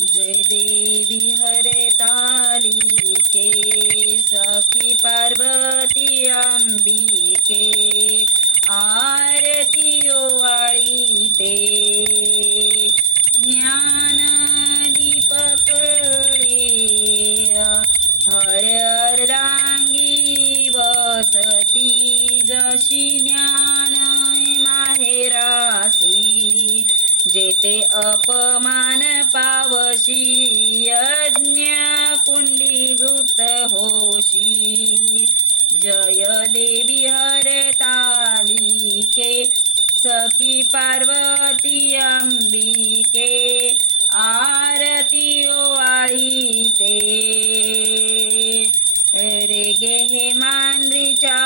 जय देवी हरतालिके सखी पार्वती अंबिके आरती ओवाळी ते ज्ञान दीपकळे हर अर्धांगी वसती जशी ज्ञान माहेरासी जेते अपमान पावशी यज्ञ कुंडलीभूत होशी जय देवी हरतालिके सखी पार्वती अंबिके आरती ओवाळी ते रे गे हे मांद्रीच्या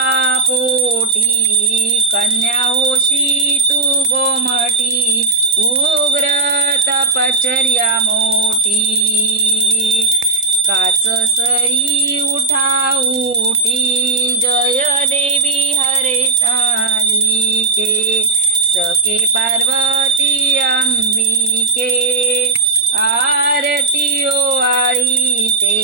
पोटी कन्या होशी तू गोमटी उग्र तपचर्या मोठी काच सई उठा उठी जय देवी हरतालिके सखे पार्वती अंबिके आरती ओवाळी ते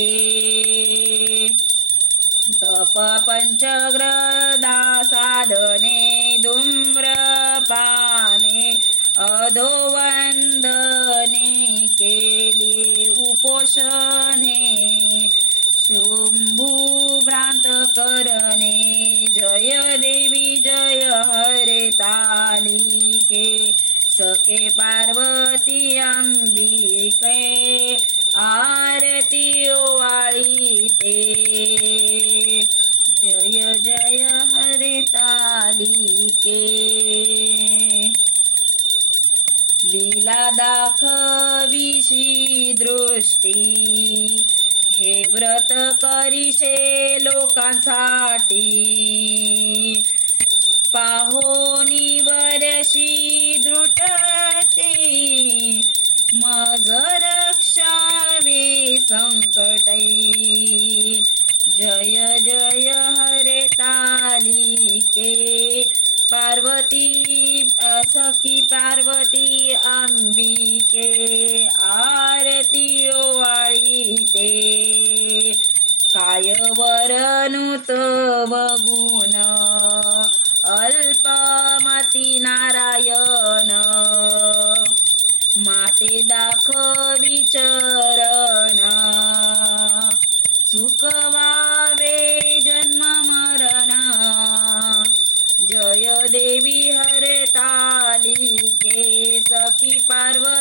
तप पंचग्रदा साधने धूम्रपाने अधोवंदने केले उपोषणे शुंभुभ्रांत करणे जय देवी जय हरतालिके सखे पार्वती अंबिके आरती ओवाळी ते जय जय हरतालिके लीला दाखविशी दृष्टी हे व्रत करीशे लोकांसाठी पाहोनी वरशी दृढते मज रक्षावे संकटै जय जय हरतालिके पार्वती सखी पार्वती अंबिके आरती ओवाळी ते काय वरनुत वगुण अल्पमती नारायण माते दाखवी चरण चुकवावे जन्म मरण जय देवी हरतालिके सखी पार्वती